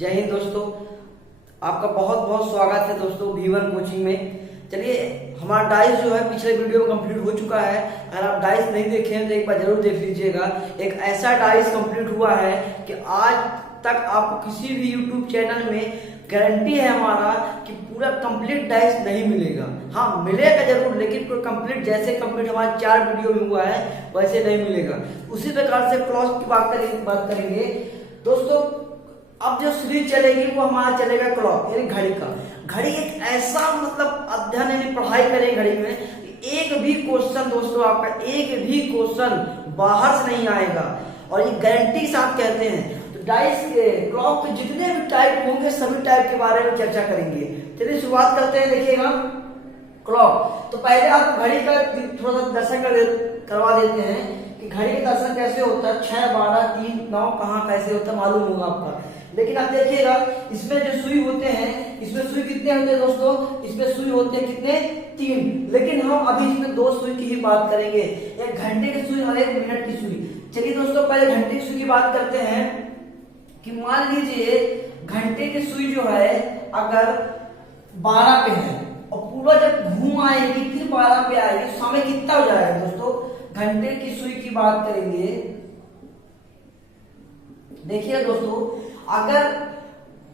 जय हिंद दोस्तों, आपका बहुत बहुत स्वागत है दोस्तों V1 कोचिंग में। चलिए, हमारा डाइस जो है पिछले वीडियो में कंप्लीट हो चुका है। अगर आप डाइस नहीं देखे हैं तो एक बार जरूर देख लीजिएगा। एक ऐसा डाइस कंप्लीट हुआ है कि आज तक आपको किसी भी YouTube चैनल में गारंटी है हमारा कि पूरा कंप्लीट डाइस नहीं मिलेगा। हाँ, मिलेगा जरूर, लेकिन पूरा कंप्लीट जैसे कंप्लीट हमारे 4 वीडियो में हुआ है वैसे नहीं मिलेगा। उसी प्रकार से क्लॉक की बात करेंगे दोस्तों। अब जो सीरीज चलेगी वो हमारा चलेगा क्लॉक यानी घड़ी का। घड़ी एक ऐसा मतलब अध्ययन यानी पढ़ाई करें घड़ी में, एक भी क्वेश्चन दोस्तों आपका एक भी क्वेश्चन बाहर से नहीं आएगा, और ये गारंटी के साथ कहते हैं। तो डाइस के क्लॉक के जितने भी टाइप होंगे सभी टाइप के बारे में चर्चा करेंगे। चलिए शुरुआत करते हैं। देखिएगा क्लॉक, तो पहले आप घड़ी का थोड़ा सा दर्शन करवा देते हैं कि घड़ी का दर्शन कैसे होता है। 6, 12, 3, 9 कहाँ कैसे होता है मालूम होगा आपका। लेकिन आप देखिएगा इसमें जो सुई होते हैं, इसमें सुई कितने होते हैं दोस्तों? इसमें सुई होते हैं कितने? 3। लेकिन हम अभी इसमें 2 सुई की ही बात करेंगे, एक घंटे की सुई और एक मिनट की सुई। चलिए दोस्तों, पहले घंटे की सुई की बात करते हैं कि मान लीजिए घंटे की सुई जो है अगर 12 पे है और पूरा जब घूम आएगी फिर 12 पे आएगी, समय कितना हो जाएगा दोस्तों? घंटे की सुई की बात करेंगे। देखिए दोस्तों, अगर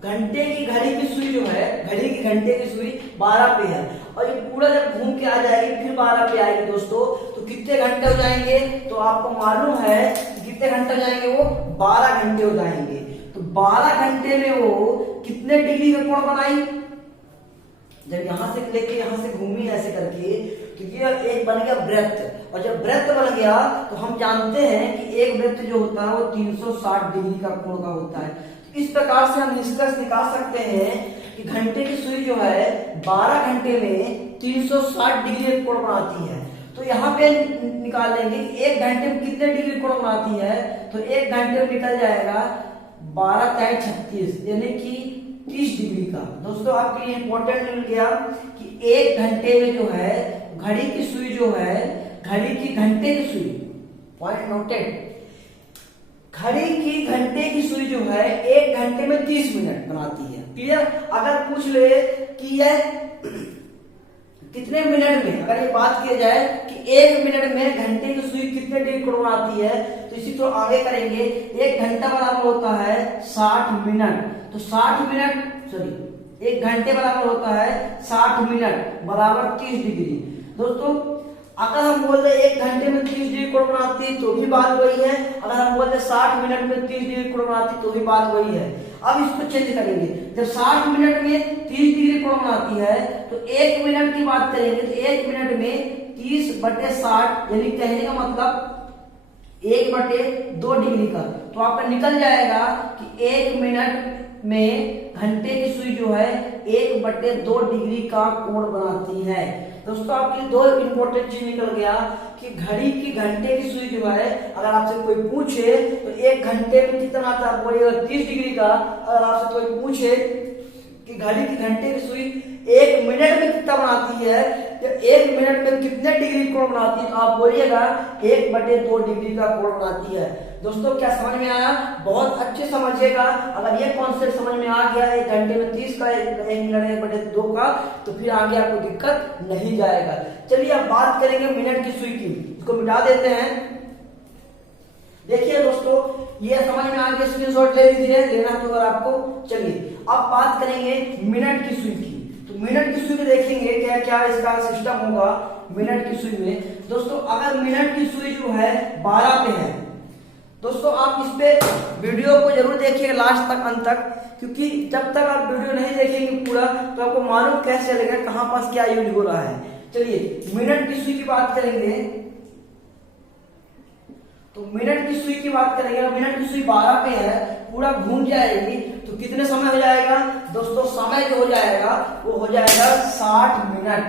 घंटे की घड़ी की सुई जो है, घड़ी की घंटे की सुई 12 पे है और ये पूरा जब घूम के आ जाएगी फिर 12 पे आएगी दोस्तों, तो कितने घंटे हो जाएंगे? तो आपको मालूम है कितने घंटे हो जाएंगे? वो 12 घंटे हो जाएंगे। तो 12 घंटे में वो कितने डिग्री का कोण बनाई? जब यहां से लेके यहां से घूमी ऐसे करके, तो ये एक बन गया वृत्त, और जब वृत्त बन गया तो हम जानते हैं कि एक वृत्त जो होता है वो 360 डिग्री का कोण का होता है। तो इस प्रकार से हम निष्कर्ष निकाल सकते हैं कि घंटे की सुई जो है 12 घंटे में 360 डिग्री कोण बनाती है। तो यहाँ पे निकाल लेंगे एक घंटे में कितने डिग्री कोण बनाती है, तो एक घंटे में निकल जाएगा 12 × 36 यानी कि 30 डिग्री का। दोस्तों आपके लिए इंपॉर्टेंट मिल गया कि एक घंटे में जो है घड़ी की सुई जो है, घड़ी की घंटे की सुई, पॉइंट नोटेड, घड़ी की घंटे की सुई जो है एक घंटे में 30 मिनट बनाती है। क्लियर? अगर पूछ ले कि यह कितने मिनट में, अगर ये बात की जाए कि एक मिनट में घंटे की सुई कितने डिग्री कोण बनाती है, तो इसी तो आगे करेंगे। एक घंटा बराबर होता है 60 मिनट, तो 60 मिनट सॉरी एक घंटे बराबर होता है 60 मिनट बराबर 30 डिग्री। दोस्तों अगर हम बोल रहे एक घंटे में 30 डिग्री कोण बनाती तो भी बात वही है, अगर हम बोल रहे 60 मिनट में 30 डिग्री कोण बनाती तो भी बात वही है। अब इसको चेंज करेंगे, जब 60 मिनट में 30 डिग्री कोण बनाती है तो 1 मिनट की बात करेंगे, तो 1 मिनट में 30/60 यानी कहने का मतलब 1/2 डिग्री का। तो आपका निकल जाएगा कि 1 मिनट में घंटे की सुई जो है 1/2 डिग्री का कोण बनाती है। दोस्तों आपके लिए 2 इंपॉर्टेंट चीज निकल गया कि घड़ी की घंटे की सुई जो है, अगर आपसे कोई पूछे तो एक घंटे में कितना आता है, बोलिएगा 30 डिग्री का। अगर आपसे कोई पूछे कि घड़ी की घंटे की सुई 1 मिनट में कितना बनाती है या 1 मिनट में कितने डिग्री कोण बनाती है, तो आप बोलिएगा 1/2 डिग्री का कोण बनाती है। दोस्तों क्या समझ में आया? बहुत अच्छे समझिएगा। अगर ये कॉन्सेप्ट समझ में आ गया एक घंटे में 30 का, 1 मिनट 1/2 का, तो फिर आगे आपको दिक्कत नहीं जाएगा। चलिए अब बात करेंगे मिनट की सुई की, इसको मिटा देते हैं। देखिए दोस्तों ये समझ में आ गया, स्क्रीनशॉट ले लीजिए लेना तो अगर आपको। चलिए अब बात करेंगे मिनट की सुई की। तो मिनट की सुई में देखेंगे क्या क्या इसका सिस्टम होगा मिनट की सुई में। दोस्तों अगर मिनट की सुई जो है 12 पे है, दोस्तों आप इस पे वीडियो को जरूर देखिएगा लास्ट तक, अंत तक, क्योंकि जब तक आप वीडियो नहीं देखेंगे पूरा तो आपको मालूम कैसे चलेगा कहां पास क्या यूज हो रहा है। चलिए मिनट की सुई की बात करेंगे, तो मिनट की सुई की बात करेंगे। मिनट की सुई 12 पे है, पूरा घूम जाएगी तो कितने समय हो जाएगा? दोस्तों समय जो हो जाएगा वो हो जाएगा 60 मिनट।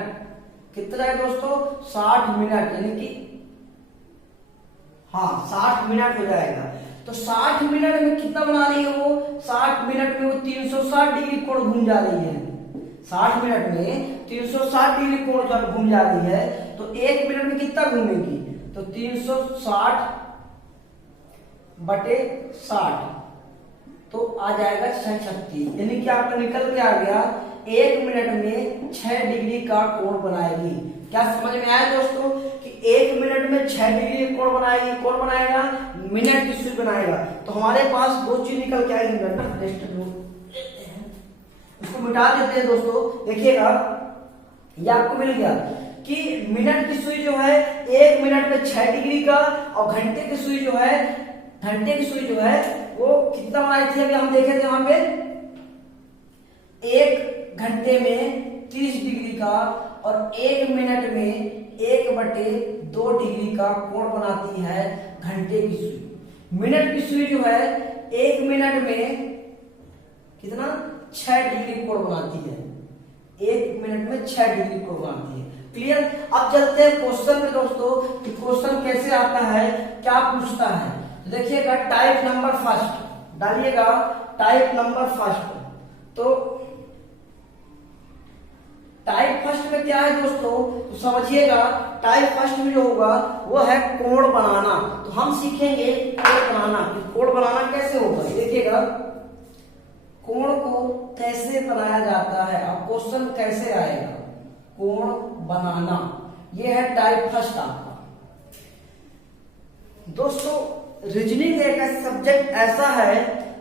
कितना है दोस्तों? 60 मिनट, यानी कि हाँ 60 मिनट हो जाएगा। तो 60 मिनट में कितना बना रही है वो? 60 मिनट में वो 360 डिग्री कोण घूम जा रही है। 60 मिनट में 360 डिग्री कोण जब घूम जा रही है तो 1 मिनट में कितना घूमेगी? तो 360/60 तो आ जाएगा 636, यानी कि आपका निकल के आ गया 1 मिनट में 6 डिग्री का कोण बनाएगी। क्या समझ में आया दोस्तों कि 1 मिनट में 6 डिग्री का कोण बनाएगी? कौन बनाएगा? मिनट की सुई बनाएगा। तो हमारे पास दो चीज निकल के आएगी, इसको मिटा देते हैं दोस्तों। देखिएगा ये आपको मिल गया कि मिनट की सुई जो है 1 मिनट में 6 डिग्री का, और घंटे की सुई जो है वो कितना बनाई थी? अभी हम देखे थे वहां पे 1 घंटे में 30 डिग्री का, और 1 मिनट में 1/2 डिग्री का कोण बनाती है घंटे की सुई। मिनट की सुई जो है 1 मिनट में कितना? 6 डिग्री कोण बनाती है। 1 मिनट में 6 डिग्री कोण बनाती है। क्लियर? अब चलते हैं क्वेश्चन में दोस्तों कि क्वेश्चन कैसे आता है, क्या पूछता है। तो देखिएगा टाइप नंबर फर्स्ट डालिएगा, टाइप नंबर फर्स्ट। तो टाइप फर्स्ट में क्या है दोस्तों? तो समझिएगा टाइप फर्स्ट में जो होगा वो है कोण बनाना। तो हम सीखेंगे कोण बनाना। कोण बनाना कैसे होगा देखिएगा, कोण को कैसे बनाया जाता है। अब क्वेश्चन कैसे आएगा, कोण बनाना, ये है टाइप फर्स्ट आपका। दोस्तों रीजनिंग एक सब्जेक्ट ऐसा है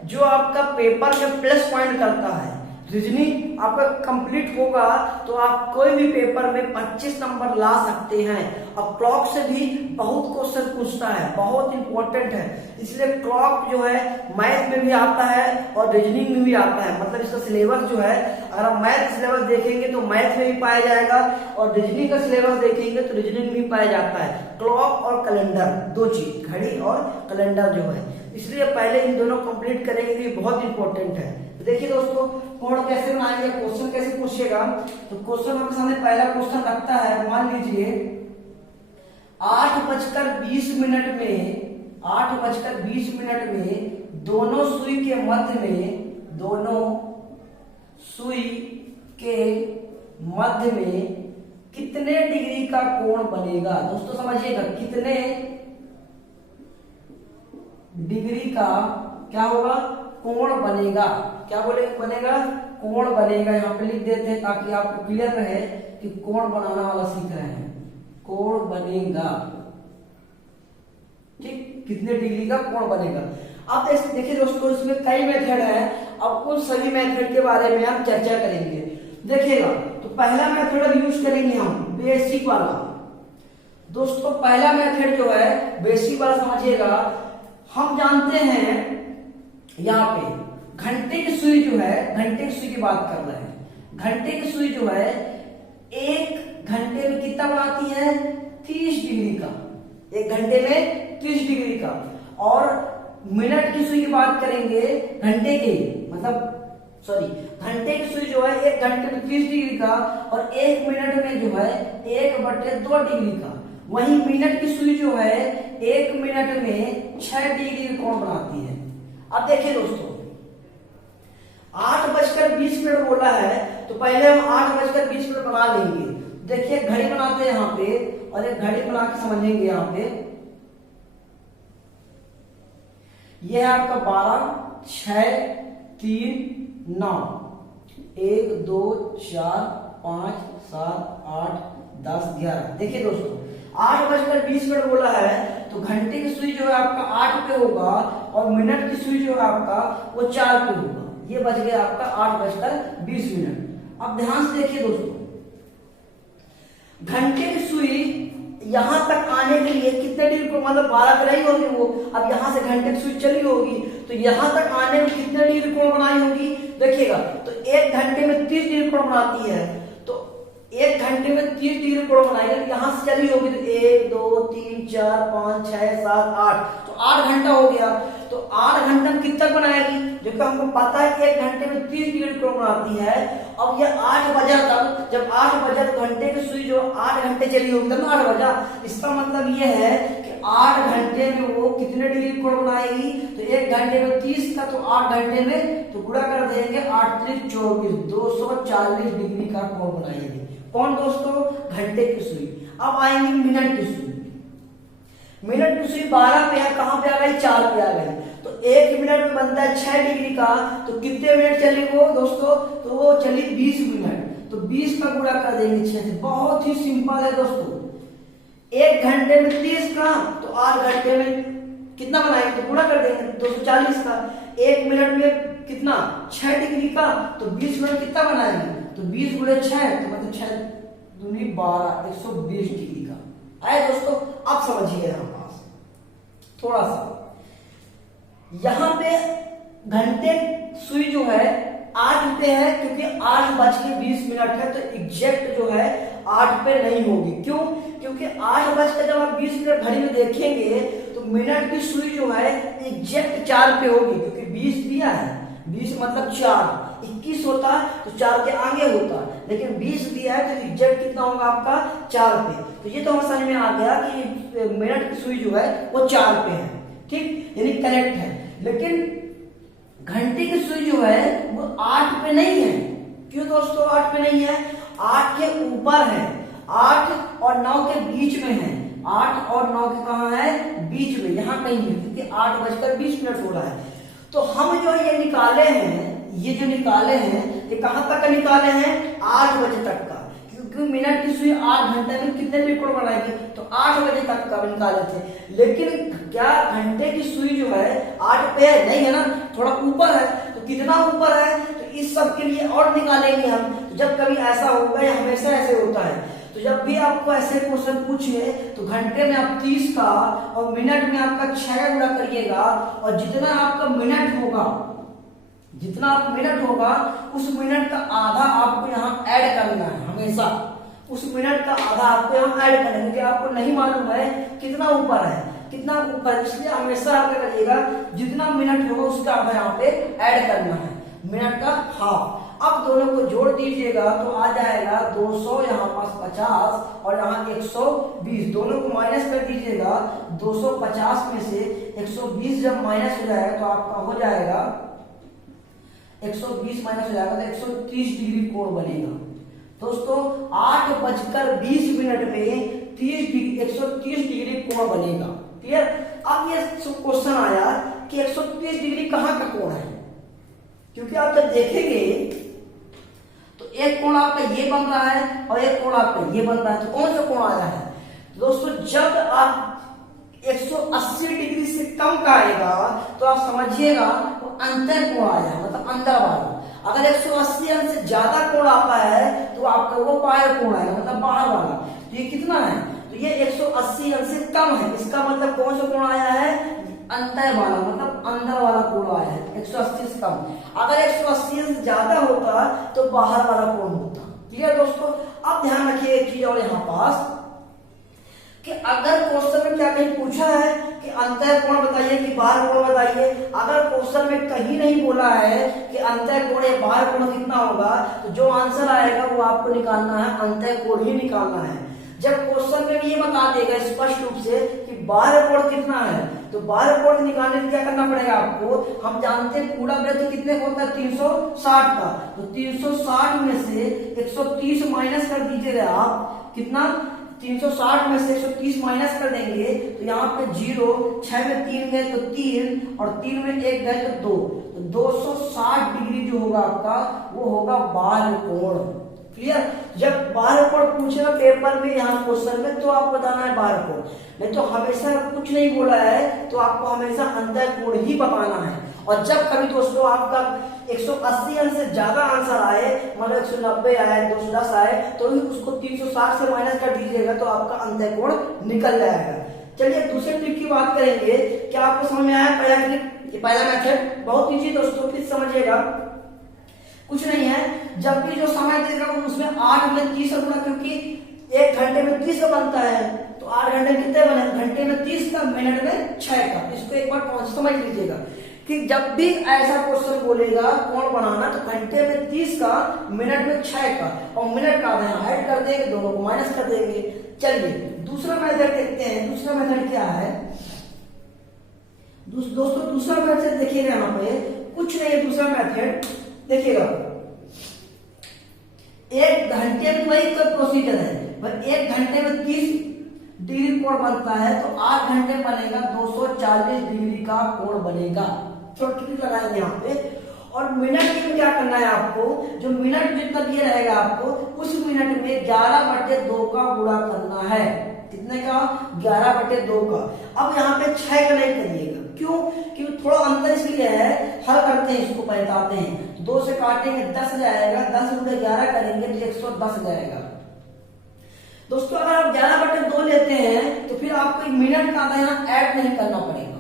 जो आपका पेपर में प्लस पॉइंट करता है। रीजनिंग आपका कंप्लीट होगा तो आप कोई भी पेपर में 25 नंबर ला सकते हैं। और क्लॉक से भी बहुत क्वेश्चन पूछता है, बहुत इंपॉर्टेंट है। इसलिए क्लॉक जो है मैथ में भी आता है और रीजनिंग में भी आता है। मतलब इसका सिलेबस जो है, अगर आप मैथ सिलेबस देखेंगे तो मैथ में भी पाया जाएगा, और रीजनिंग का सिलेबस देखेंगे तो रीजनिंग में भी पाया जाता है। क्लॉक और कैलेंडर, दो चीज, घड़ी और कैलेंडर जो है, इसलिए पहले इन दोनों कंप्लीट करेंगे, ये बहुत इंपॉर्टेंट है। तो देखिए दोस्तों कोण कैसे बनाएंगे, क्वेश्चन कैसे पूछेगा। तो क्वेश्चन हमारे सामने पहला क्वेश्चन रखता है, मान लीजिए 8:20 में 8:20 में दोनों सुई के मध्य में कितने डिग्री का कोण बनेगा। दोस्तों समझिएगा कितने डिग्री का क्या होगा, कोण बनेगा। क्या बनेगा? कोण बनेगा। यहाँ पे लिख देते हैं ताकि आपको क्लियर रहे कि कोण बनाना वाला सीख रहे हैं। कोण बनेगा, ठीक, कितने डिग्री का कोण बनेगा। अब देखिए दोस्तों इसमें कई मेथड है। अब उन सभी मेथड के बारे में हम चर्चा करेंगे। देखिएगा तो पहला मेथड अब यूज करेंगे हम बेसिक वाला। दोस्तों पहला मेथड जो है बेसिक वाला समझिएगा। हम जानते हैं यहाँ पे घंटे की सुई जो है, घंटे की सुई की बात कर रहे हैं। घंटे की सुई जो है 1 घंटे में कितना बनाती है? 30 डिग्री का। 1 घंटे में 30 डिग्री का। और मिनट की सुई की बात करेंगे, घंटे की घंटे की सुई जो है 1 घंटे में 30 डिग्री का, और 1 मिनट में जो है 1/2 डिग्री का। वहीं मिनट की सुई जो है 1 मिनट में 6 डिग्री का कोण बनाती है। अब देखिए दोस्तों 8:20 बोला है, तो पहले हम 8:20 बना लेंगे। देखिए घड़ी बनाते हैं यहाँ पे, और एक घड़ी बना के समझेंगे। यहाँ पे ये है आपका 12, 6, 3, 9, 1, 2, 4, 5, 7, 8, 10, 11। देखिए दोस्तों 8:20 बोला है, तो घंटे की सुई जो है आपका 8 पे होगा, और मिनट की सुई जो है आपका वो 4 पे होगा। ये बच गया आपका 8:20। अब ध्यान से देखिए दोस्तों, घंटे की सुई यहां तक आने के लिए कितने डिग्री को, मतलब 12 पे रही होगी वो। अब यहां से घंटे की सुई चली होगी, तो यहां तक आने में कितने डिग्री कोण बनाई होगी देखिएगा। तो 1 घंटे में 30 डिग्री कोण बनाती है, तो 1 घंटे में 30 डिग्री कोण बनाई, यहां से चली होगी तो 1, 2, 3, 4, 5, 6, 7, 8, तो 8 घंटा हो गया। तो 8 घंटे में कितना बनाएगी, जो हमको पता है कि 1 घंटे में 30 डिग्री कोण बनाती है। अब ये 8 बजा तक, जब 8 बजा तो घंटे की सुई जो 8 घंटे चली होगी तब 8 बजा। इसका मतलब ये है कि 8 घंटे में वो कितने डिग्री कोण बनाएगी। तो 1 घंटे में 30 का, तो 8 घंटे में तो गुणा कर देंगे 8 3 24, 240 डिग्री का कोण बनाएगी। कौन दोस्तों? घंटे की सुई। अब आएंगे मिनट की सुई। मिनट की सुई 12 पे है, कहां पे आ गई? 4 पे आ गई। तो तो 1 मिनट में बनता है 6 डिग्री का, तो कितने मिनट चली वो दोस्तों? तो वो चली 20 मिनट। तो 20 का गुणा कर देंगे 6 से। बहुत ही सिंपल है दोस्तों। 1 घंटे में 30 का, तो 8 घंटे में कितना बनाएंगे? तो गुणा कर देंगे 240 का। 1 मिनट में कितना? 6 डिग्री का, तो 20 मिनट कितना बनाएंगे? तो 20 गुणे 6, तो मतलब 6 दूनी 12, 120 डिग्री का। आए दोस्तों? अब समझिए यहां पास थोड़ा सा, यहां पे घंटे सुई जो है 8 पे है, क्योंकि 8:20 है, तो एग्जैक्ट जो है 8 पे नहीं होगी। क्यों? क्योंकि 8 जब आप 20 मिनट घड़ी में देखेंगे तो मिनट की सुई जो है एग्जैक्ट 4 पे होगी, क्योंकि 20 दिया है, 20 मतलब 4, 21 होता तो 4 के आगे होता, लेकिन 20 दिया है तो एग्जैक्ट कितना होगा आपका? 4 पे। तो ये तो हमें समझ में आ गया कि मिनट की सुई जो है वो 4 पे है, ठीक, यानी करेक्ट है। लेकिन घंटे की सुई जो है वो 8 पे नहीं है। क्यों दोस्तों 8 पे नहीं है? 8 के ऊपर है, 8 और 9 के बीच में है। 8 और 9 के कहां है? बीच में, यहां कहीं है, क्योंकि 8:20 हो रहा है। तो हम जो ये निकाले हैं, ये जो निकाले हैं, ये कहां तक का निकाले हैं? 8 बजे तक का, क्योंकि मिनट की सुई 8 घंटे में कितने रिकॉर्ड बनाएगी? तो 8 बजे तक का निकाले थे। लेकिन क्या घंटे की सुई जो है 8 पे है? नहीं है ना, थोड़ा ऊपर है। तो कितना ऊपर है? तो इस सब के लिए और निकालेंगे हम। तो जब कभी ऐसा होगा, या हमेशा ऐसे होता है, तो जब भी आपको ऐसे क्वेश्चन पूछे तो घंटे में आप 30 का और मिनट में आपका 6 का गुणा करिएगा, और जितना आपका मिनट होगा, जितना आपका मिनट होगा, उस मिनट का आधा आपको यहाँ ऐड करना है। हमेशा उस मिनट का आधा आपको यहाँ ऐड करना है, क्योंकि आपको नहीं मालूम है कितना ऊपर है, कितना ऊपर, इसलिए हमेशा आप क्या करिएगा, जितना मिनट होगा उसका आधा यहाँ पे ऐड करना है, मिनट का हाफ। अब दोनों को जोड़ दीजिएगा तो आ जाएगा 200, यहाँ पास 50 और यहाँ 120। दोनों को माइनस कर दीजिएगा, 250 में से 120 जब माइनस हो जाएगा तो आपका हो जाएगा 120 माइनस हो जाएगा तो 130 डिग्री कोण बनेगा। दोस्तों 8:20 में 130 डिग्री कोण बनेगा। क्लियर? अब ये क्वेश्चन आया कि 130 डिग्री कहां का कोण है, क्योंकि आप जब देखेंगे तो एक कोण आपका ये बन रहा है और एक कोण आपका ये बन रहा है, तो कौन सा कोण आया है? दोस्तों जब आप 180 डिग्री से कम का आएगा तो आप समझिएगा वो अंतर कोण आया है, मतलब अंदर वाला। अगर 180 अंश से ज्यादा कोण आता है तो आपका वो बाहर कोण आएगा, मतलब बाहर वाला। तो ये कितना है? तो ये 180 अंश से कम है, इसका मतलब कौन सा कोण आया है? अंतर वाला, मतलब अंदर वाला कोण आया है 180 से कम। अगर 180 से ज्यादा होता तो बाहर वाला कोण होता। ठीक है दोस्तों? अब ध्यान रखिए एक चीज और यहाँ पास, कि अगर क्वेश्चन में क्या कहीं पूछा है कि अंतर कोण बताइए कि बाहर कोण बताइए, अगर क्वेश्चन में कहीं नहीं बोला है कि अंतर कोण या बाहर कोण कितना होगा, तो जो आंसर आएगा वो आपको निकालना है, अंतर कोण ही निकालना है। जब क्वेश्चन में ये बता देगा स्पष्ट रूप से कि बाहर कोण कितना है, तो बाहर कोण निकालने के क्या करना पड़ेगा आपको? हम जानते हैं पूरा वृत्त कितने होता है? 360 का। तो 360 में से 130 माइनस कर दीजिएगा आप, कितना? 360 में से 130 माइनस कर देंगे तो यहाँ पे 0, 6 में 3 गए तो 3, और 3 में 1 गए तो 2, तो 260 डिग्री जो होगा आपका वो होगा बाह्य कोण। क्लियर? जब बाह्य कोण पूछेगा पेपर में, यहाँ क्वेश्चन में, तो आपको बताना है बाह्य कोण, नहीं तो हमेशा कुछ नहीं बोला है तो आपको हमेशा अंतर कोण ही बताना है। और जब कभी दोस्तों आपका 180 अंश से ज्यादा आंसर आए, मतलब 190 आए, 210 आए, तो भी उसको 360 से माइनस कर दीजिएगा तो आपका अंतर कोण निकल जाएगा। चलिए दूसरे ट्रिक की बात करेंगे। क्या आपको समझ में आया पहला ट्रिक? पहला मेथड बहुत इजी दोस्तों, फिर समझिएगा, कुछ नहीं है। जब भी जो समय दे रहा हूं उसमें 8 में 30 गुना, क्योंकि 1 घंटे में 30 का बनता है, तो 8 घंटे में कितने बने? घंटे में 30 का, मिनट में 6 का। इसको एक बार समझ लीजिएगा कि जब भी ऐसा क्वेश्चन बोलेगा कोण बनाना, तो घंटे में 30 का, मिनट में 6 का, और मिनट का आधा ऐड कर देंगे, दोनों को माइनस कर देंगे। चलिए दूसरा मेथड देखते हैं। दूसरा मेथड क्या है दोस्तों? दूसरा मेथड देखिएगा, यहाँ पे कुछ नहीं है। दूसरा मेथड देखिएगा, 1 घंटे में वही प्रोसीजर है, पर 1 घंटे में 30 डिग्री कोण बनता है तो 8 घंटे बनेगा 240 डिग्री का कोण बनेगा। छोटी लगाएंगे यहाँ पे। और मिनट में क्या करना है आपको, जो मिनट जितना दिया रहेगा आपको उस मिनट में 11/2 का गुणा करना है। कितने का? 11/2 का। अब यहाँ पे 6 का नहीं करिएगा, क्यों? क्योंकि थोड़ा अंतर इसलिए है, हल करते हैं इसको, बताते हैं। 2 से काटेंगे 10 जाएगा, 10 × 11 करेंगे तो 110 जाएगा। दोस्तों अगर आप 11/2 लेते हैं तो फिर आपको मिनट का आधा यहाँ ऐड नहीं करना पड़ेगा,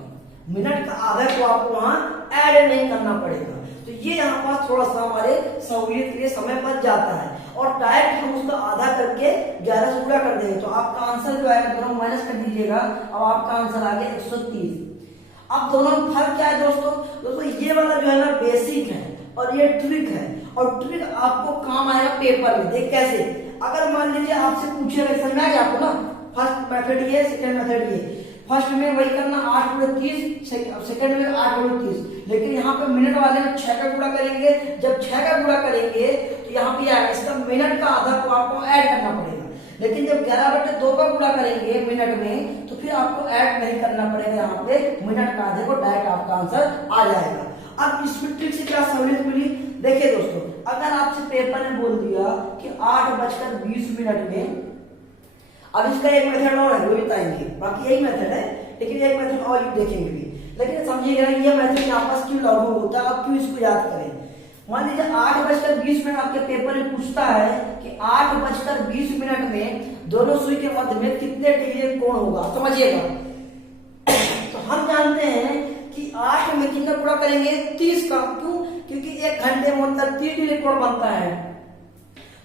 मिनट का आधा को आपको वहां ऐड नहीं करना पड़ेगा। तो ये यहाँ पास थोड़ा सा हमारे सहूलियत के लिए समय बच जाता है, और डायरेक्ट हम उसका आधा करके 11 से गुणा कर देंगे तो आपका आंसर जो आएगा, दोनों माइनस कर दीजिएगा, अब आपका आंसर आ गया 130। अब दोनों में फर्क क्या है दोस्तों? दोस्तों ये वाला जो है ना बेसिक है और ये ट्रिक है, और ट्रिक आपको काम आएगा पेपर में। देख कैसे, अगर मान लीजिए आपसे पूछेगा, समझ में आ गया आपको ना, फर्स्ट मेथड ये, सेकंड मेथड ये। फर्स्ट में वही करना 8×30, सेकंड में 8×30, लेकिन यहाँ पे मिनट वाले में 6 का गुणा करेंगे। जब 6 का गुणा करेंगे तो यहाँ पे आएगा, इसका मिनट का आधा को आपको ऐड करना पड़ेगा। लेकिन जब 11/2 का गुणा करेंगे मिनट में तो फिर आपको ऐड नहीं करना पड़ेगा, यहाँ पे मिनट का आधे को डायरेक्ट आपका आंसर आ जाएगा। अब इस ट्रिक से क्या सहूलियत मिली? देखिए दोस्तों, अगर आपसे पेपर ने बोल दिया कि 8:20 में, अब इसका एक मेथड और है, वो बताएंगे, बाकी यही मेथड है, लेकिन एक मेथड और देखेंगे भी। लेकिन समझिएगा ये मेथड यहाँ पास क्यों लागू होता है, आप क्यों इसको याद करें। मान लीजिए 8:20 आपके पेपर में पूछता है कि 8:20 में दोनों सुई के मध्य में कितने डिग्री कोण होगा, समझिएगा। तो हम जानते हैं कि 8 में कितना गुणा करेंगे? 30 का। क्यों? क्योंकि 1 घंटे में मतलब 30 डिग्री कोण बनता है।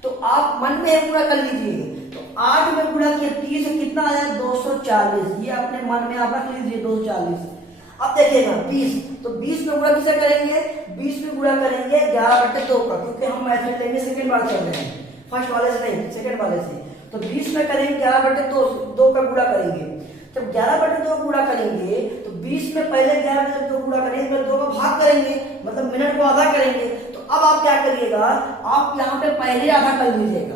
तो आप मन में गुणा कर लीजिए, तो 8 में गुणा किया 30 से कितना आया? 240। ये अपने मन में आप रख लीजिए 240। अब देखिएगा 20, तो 20 में गुणा किसे करेंगे? 20 में गुणा करेंगे 11/2 का, क्योंकि हम मेथड लेंगे सेकंड बार चल रहे हैं, फर्स्ट वाले से नहीं, सेकंड वाले से। तो 20 में करेंगे 11/2 का गुणा करेंगे। जब 11/2 गुणा करेंगे तो 20 में पहले 11/2 गुणा करेंगे, फिर 2 का भाग करेंगे, मतलब मिनट को आधा करेंगे। तो अब आप क्या करिएगा, आप यहाँ पे पहले आधा कर लीजिएगा।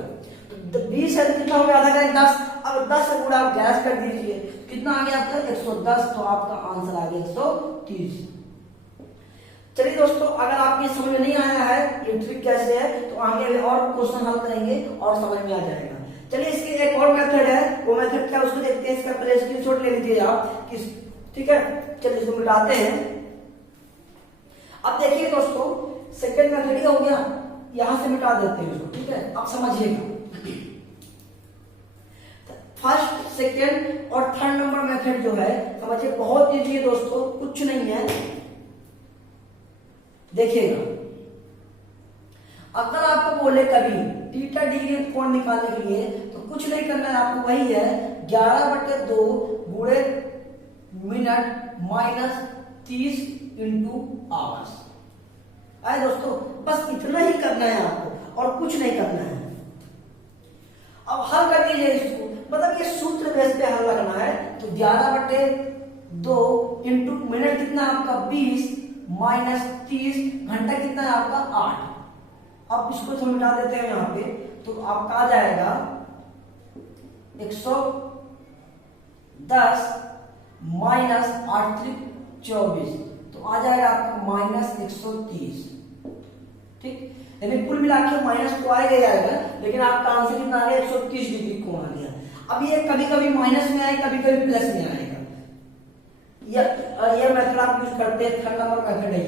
तो 20 है कितना हो गया? आधा करेंगे 10। अब 10 से गुणा आप 11 कर दीजिए, कितना आ गया आपका? 110। तो आपका आंसर आ गया 130। चलिए दोस्तों, अगर आपको ये समझ में नहीं आया है ये ट्रिक कैसे है, तो आगे और क्वेश्चन हल करेंगे और समझ में आ जाएगा। चलिए इसकी एक और मेथड है, वो मेथड क्या उसको देखते हैं। इसका पहले स्क्रीनशॉट ले लीजिए आप, ठीक है। चलिए इसको मिटाते हैं। अब देखिए दोस्तों, सेकंड मेथड ये हो गया, यहां से मिटा देते हैं उसको, ठीक है। अब समझिएगा, फर्स्ट, सेकंड और थर्ड नंबर मेथड जो है, समझिए बहुत इजी है दोस्तों, कुछ नहीं है। देखिएगा, अगर आपको बोले कभी थीटा डिग्री कोण निकालने के लिए, तो कुछ नहीं करना है आपको, वही है 11/2 गुणे मिनट माइनस 30 इंटू आवर्स। आए दोस्तों, बस इतना ही करना है आपको और कुछ नहीं करना है। अब हल कर दीजिए इसको, मतलब ये सूत्र बेस पे हल लगना है। तो 11/2 इंटू मिनट कितना आपका 20 माइनस 30, घंटा कितना है आपका 8। अब इसको थोड़ा मिटा देते हैं यहाँ पे, तो आपका आ जाएगा 110 माइनस 8 × 24, तो आ जाएगा आपका माइनस 130, ठीक। यानी कुल मिला के माइनस तो आएगा ही आएगा, लेकिन आपका आंसर कितना आ गया? 130 डिग्री कोण आ गया। अब ये कभी कभी माइनस में आएगा, कभी कभी प्लस में आएगा। ये मेथड आप यूज करते हैं, थर्ड नंबर मेथड है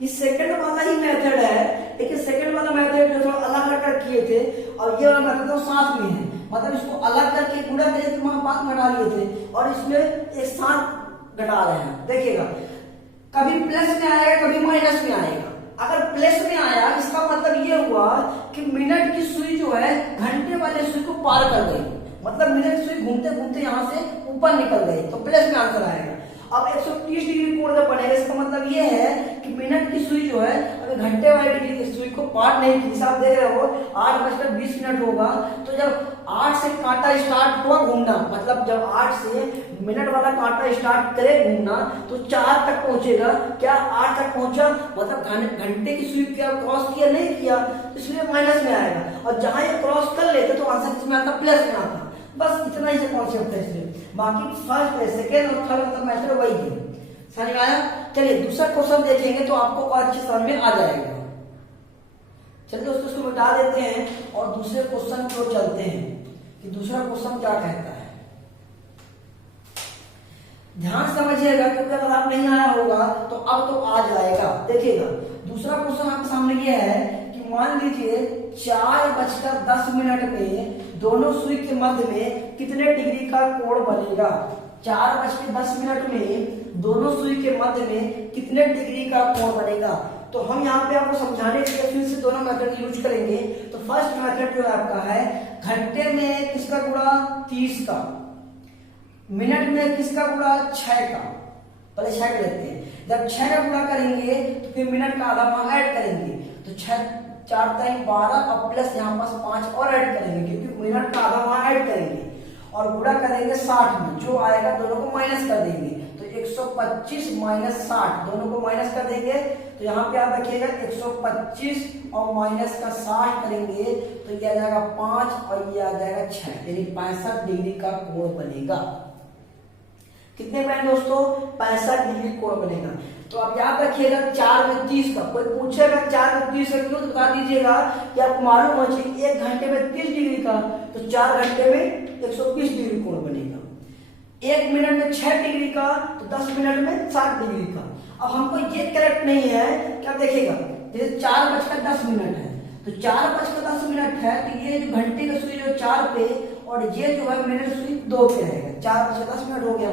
ये सेकंड वाला ही मेथड है, लेकिन सेकंड वाला मेथड जो थोड़ा अलग अलग कर किए थे, और ये वाला मेथड तो साथ में है, मतलब इसको अलग करके गुणा करके वहां बात घटा लिए थे, और इसमें एक साथ घटा रहे हैं। देखिएगा, कभी प्लस में आएगा, कभी माइनस में आएगा। अगर प्लस में आया, इसका मतलब ये हुआ कि मिनट की सुई जो है घंटे वाले सुई को पार कर गई, मतलब मिनट की सुई घूमते घूमते यहां से ऊपर निकल गई, तो प्लस में आंसर आएगा। अब 130 डिग्री कोण जब बनेगा, इसका मतलब ये है कि मिनट की सुई जो है अगर घंटे वाली डिग्री की सुई को पार नहीं की, आप देख रहे हो 8:20 होगा, तो जब 8 से कांटा स्टार्ट हुआ घूमना, मतलब जब 8 से मिनट वाला कांटा स्टार्ट करे घूमना, तो 4 तक पहुंचेगा। क्या 8 तक पहुंचा, मतलब घंटे की सुई क्या क्रॉस किया? नहीं किया, तो इसलिए माइनस में आएगा। और जहां ये क्रॉस कर लेते तो आंसर किसमें आता? प्लस में आता। बस इतना ही से कॉन्सेप्ट है इसलिए, बाकी फर्स्ट सेकेंड और थर्ड मतलब मैथड वही है। समझ में आया? चलिए दूसरा क्वेश्चन देखेंगे तो आपको और अच्छे समझ में आ जाएगा। चलिए दोस्तों इसको मिटा देते हैं और दूसरे क्वेश्चन को चलते हैं कि दूसरा क्वेश्चन क्या कहता है। ध्यान समझिएगा क्योंकि अगर आप नहीं आया होगा तो अब तो आ जाएगा। देखिएगा दूसरा क्वेश्चन आपके सामने ये है कि मान लीजिए 4:10 में दोनों सुई के मध्य में कितने डिग्री का कोण बनेगा। 4:10 में दोनों सुई के मध्य में कितने डिग्री का कोण बनेगा। तो हम यहाँ पे आपको समझाने के लिए फिर से दोनों मेथड यूज करेंगे। तो फर्स्ट मेथड जो है आपका है घंटे में किसका गुणा 30 का, मिनट में किसका गुणा 6 का। पहले 6 कर लेते हैं। जब 6 का गुणा करेंगे तो फिर मिनट का आधा वहां ऐड करेंगे तो 6 4 टाइम 12 और प्लस यहाँ पास 5 और ऐड करेंगे क्योंकि मिनट का आधा वहां ऐड करेंगे और गुणा करेंगे 60 में, जो आएगा दोनों को माइनस कर देंगे। तो 125 माइनस 60 दोनों को माइनस कर देंगे। तो यहाँ पे आप रखिएगा 125 और माइनस का 60 करेंगे तो ये आ जाएगा 5 और ये आ जाएगा 6, यानी 65 डिग्री का कोण बनेगा। कितने बने दोस्तों? 65 डिग्री कोण बनेगा। तो आप याद रखिएगा 4 में 30 का, कोई पूछेगा 4 में 30 का क्यों तो बता दीजिएगा कि आपको मालूम हो चाहिए 1 घंटे में 30 डिग्री का, तो 4 घंटे में 120 डिग्री कोण बनेगा। 1 मिनट में 6 डिग्री का तो 10 मिनट में 60 डिग्री का। अब हमको ये करेक्ट नहीं है, क्या देखिएगा जैसे 4:10 है तो 4:10 है तो ये जो घंटे का सुई जो 4 पे और ये जो है मिनट सुई 2 पे रहेगा। 4:10 हो गया।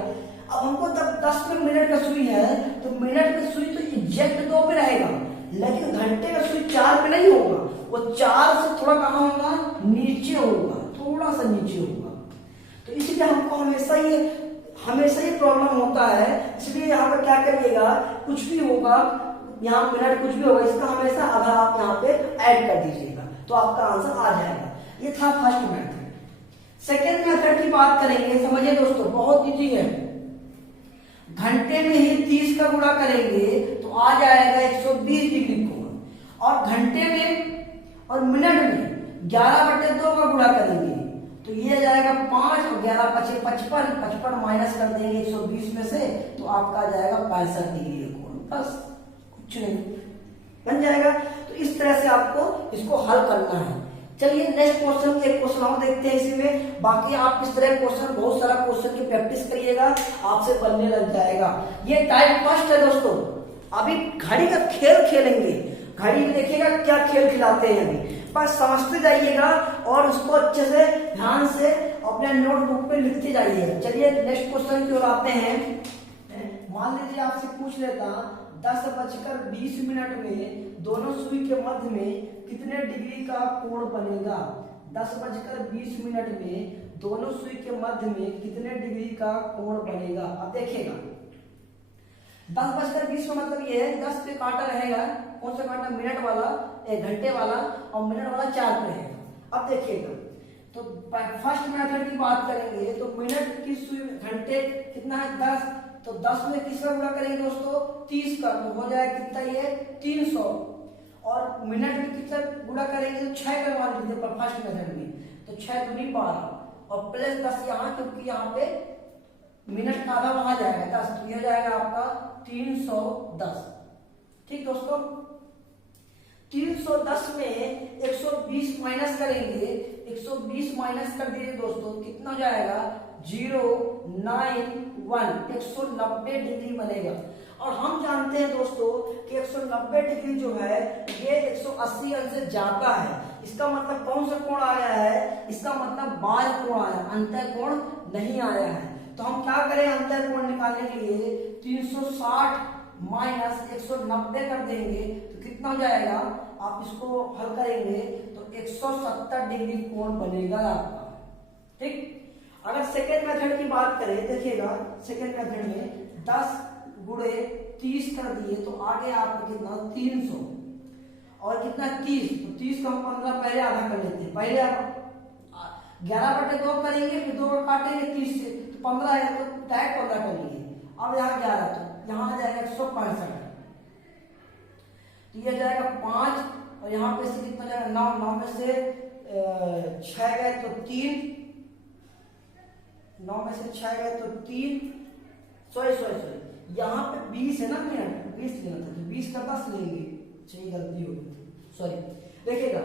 अब हमको तब 10 मिनट का सुई है तो मिनट का सुई तो एग्जैक्ट 2 पे रहेगा, लेकिन घंटे का सुई 4 पे नहीं होगा, वो 4 से थोड़ा कहाँ होगा, नीचे होगा, थोड़ा सा नीचे होगा। तो इसलिए हमको हमेशा ये प्रॉब्लम होता है। इसलिए यहाँ पर क्या करिएगा, कुछ भी होगा यहाँ मिनट कुछ भी होगा इसका हमेशा आधा आप यहाँ पे ऐड कर दीजिएगा तो आपका आंसर आ जाएगा। ये था फर्स्ट मेथड। सेकेंड मेथड की बात करेंगे, समझिए दोस्तों बहुत इजी है। घंटे में ही 30 का गुणा करेंगे तो आ जाएगा 120 डिग्री कोण, और घंटे में और मिनट में 11/2 का गुणा करेंगे तो ये जाएगा 5 और 11 × 55 माइनस कर देंगे 120 में से तो आपका आ जाएगा 65 डिग्री कोण। बस कुछ नहीं, बन जाएगा। तो इस तरह से आपको इसको हल करना है। चलिए नेक्स्ट क्वेश्चन, एक क्वेश्चन और देखते हैं इसी में। बाकी आप इस तरह क्वेश्चन बहुत सारा क्वेश्चन की प्रैक्टिस करिएगा, आपसे बनने लग जाएगा। ये टाइप फर्स्ट है दोस्तों। अभी घड़ी का खेल खेलेंगे, घड़ी में देखिएगा क्या खेल खिलाते हैं अभी, बस समझते जाइएगा और उसको अच्छे से ध्यान से अपने नोटबुक पे लिखते जाइए। चलिए नेक्स्ट क्वेश्चन की ओर आते हैं। मान लीजिए आपसे पूछ लेता 10:20 में दोनों सुई के मध्य में कितने डिग्री का कोण बनेगा। 10:20 में दोनों सुई के मध्य में कितने डिग्री का कोण बनेगा। अब देखिएगा 10:20 में मतलब ये है 10 पे कांटा रहेगा, कौन सा कांटा, मिनट वाला, एक घंटे वाला, और मिनट वाला 4 पे रहेगा। अब देखिएगा तो फर्स्ट मेथड की बात करेंगे तो मिनट की सुई, घंटे कितना है 10, तो 10 में किसका गुणा करेंगे दोस्तों 30 का, तो हो जाएगा कितना ये 300, और मिनट में कितना गुणा करेंगे तो 6 का मान लीजिए फर्स्ट मेथड में, तो 6 दूनी 12 और प्लस 10 यहाँ, क्योंकि यहाँ पे मिनट का आधा वहां जाएगा 10, तो यह जाएगा आपका 310। ठीक दोस्तों, 310 में 120 माइनस करेंगे, 120 माइनस कर दिए दोस्तों, कितना हो जाएगा 091, 190 डिग्री बनेगा। और हम जानते हैं दोस्तों कि 190 डिग्री जो है ये 180 अंश से ज्यादा है। इसका मतलब कौन सा कोण आया है, इसका मतलब बाह्य कोण आया, अंतः कोण नहीं आया है। तो हम क्या करें अंतर कोण निकालने के लिए 360 माइनस 190 कर देंगे तो कितना हो जाएगा, आप इसको हल करेंगे तो 170 डिग्री कोण बनेगा आपका। ठीक, अगर सेकेंड मेथड की बात करें, देखिएगा सेकेंड मेथड में 10 गुणे 30 कर दिए तो आगे आपको कितना 300 और कितना 30, तो 30 का हम 15 पहले आधा कर लेते हैं। पहले आप 11/2 करेंगे, फिर 2 काटेंगे 30 से, तो 15 है तो डायरेक्ट 15 कर लिए। अब यहाँ 11 तो यहाँ आ जाएगा 165, तो ये जाएगा 5 और यहाँ पे से कितना जाएगा 9, 9 में से 6 गए तो 3, 9 में से 6 गए तो 3, सॉरी यहाँ पे 20 है ना मिनट, 20 लेना था, तो 20 का 10 लेंगे, चलिए गलती हो गई, सॉरी। देखिएगा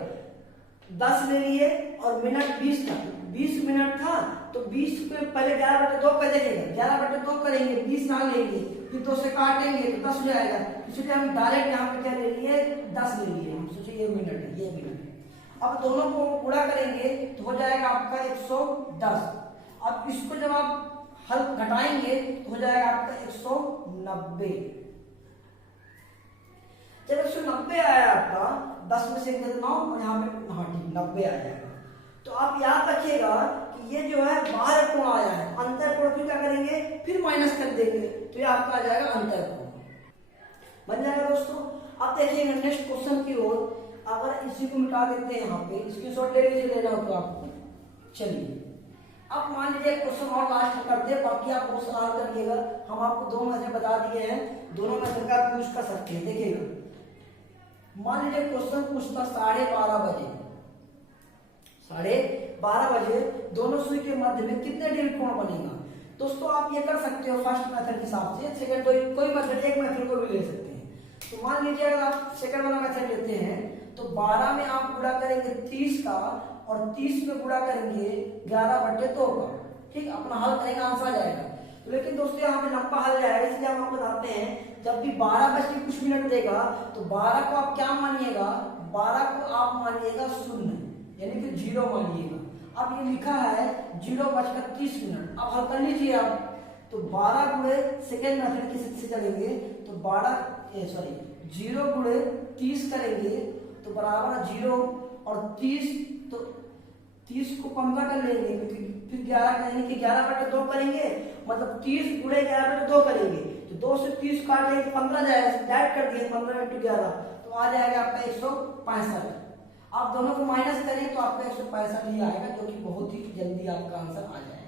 10 ले लिए और मिनट 20 था, 20 मिनट था तो 20 पे पहले 11/2 पे देखेगा, 11/2 करेंगे, 20 ना लेंगे, फिर 2 से काटेंगे तो 10 हो जाएगा, इसलिए हम डायरेक्ट यहाँ पे क्या ले लिए, 10 ले लिए, हम सोचे ये मिनट है, ये मिनट है। अब दोनों को गुणा करेंगे तो हो जाएगा आपका 110। अब इसको जब आप हल घटाएंगे तो हो जाएगा आपका 190। जब 190 आया आपका, 10 में से 9 और यहाँ पे, हाँ ठीक, 90 आ जाएगा। तो आप याद रखिएगा कि ये जो है बाहर कोण आया है, अंतर कोण फिर क्या करेंगे, फिर माइनस कर देंगे, तो ये आपका आ जाएगा अंतर कोण, बन जाएगा दोस्तों। अब देखिएगा नेक्स्ट क्वेश्चन की ओर, अगर इसी को मिटा देते हैं यहाँ पे, स्क्रीनशॉट ले लीजिए, लेना हो तो आपको। चलिए अब मान लीजिए क्वेश्चन और लास्ट कर दे, बाकी आप वो सवाल करिएगा, हम आपको 2 मेथड बता दिए हैं, दोनों मेथड का आप यूज कर सकते हैं। देखिएगा मान लीजिए क्वेश्चन पूछता 12:30 बजे, 12:30 बजे दोनों सुई के मध्य में कितने डिग्री कोण बनेगा। दोस्तों आप ये कर सकते हो फर्स्ट मेथड के हिसाब से, सेकंड कोई मेथड, एक मेथड को भी ले सकते हैं। तो मान लीजिए अगर आप सेकंड वाला मेथड लेते हैं तो 12 में आप गुणा करेंगे 30 का और 30 में गुणा करेंगे 11/2 का, ठीक, अपना हल करेंगे, आंसर आ जाएगा। तो लेकिन दोस्तों यहाँ पे लंबा हल जाएगा, इसलिए हम आपको बताते हैं जब भी 12 कुछ मिनट देगा तो 12 को आप क्या मानिएगा, 12 को आप मानिएगा 0, यानी कि 0 मानिएगा। अब ये लिखा है 0:30। अब हल कर लीजिए आप, तो 12 गुणे सेकेंड मेथड की से चलेंगे तो 0 गुणे 30 करेंगे तो बराबर 0 और 30, तो 30 को 15 कर लेंगे, फिर 11 करेंगे कि 11/2 करेंगे, मतलब 30 गुणे 11/2 करेंगे, तो 2 से 30 काट लेंगे तो 15 जाएगा, डायरेक्ट कर दिए 15 × 11, तो आ जाएगा आपका 165। आप दोनों को माइनस करें तो आपका 165 ही आएगा, जो कि बहुत ही जल्दी आपका आंसर आ जाएगा।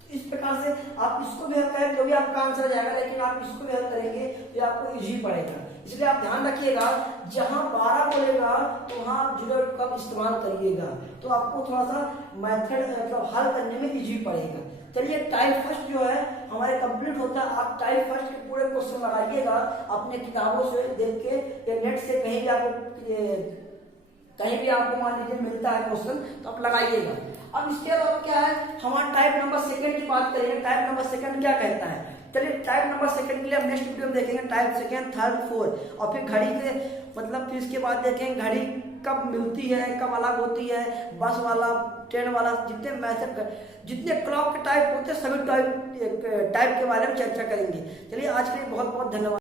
तो इस प्रकार से आप इसको भी हल करें तो भी आपका आंसर आ जाएगा, लेकिन आप इसको भी हल करेंगे तो आपको इजी पड़ेगा। इसलिए आप ध्यान रखिएगा, जहां 12 बोलेगा तो वहां आप 0 का इस्तेमाल करिएगा, तो आपको थोड़ा सा मेथड मतलब हल करने में इजी पड़ेगा। चलिए टाइप फर्स्ट जो है हमारे कंप्लीट होता है। आप टाइप फर्स्ट के पूरे क्वेश्चन लगाइएगा अपने किताबों से देख के या नेट से, कहीं भी आपको मान लीजिए मिलता है क्वेश्चन तो आप लगाइएगा। अब इसके अलावा क्या है, हमारा टाइप नंबर सेकंड की बात करेंगे, टाइप नंबर सेकंड क्या कहता है। चलिए टाइप नंबर सेकंड के लिए हम नेक्स्ट वीडियो में देखेंगे टाइप सेकंड, थर्ड, फोर्थ, और फिर घड़ी के मतलब फिर इसके बाद देखेंगे घड़ी कब मिलती है, कब अलग होती है, बस वाला, ट्रेन वाला, जितने क्लॉक के टाइप होते हैं सभी टाइप के बारे में चर्चा करेंगे। चलिए आज के लिए बहुत बहुत धन्यवाद।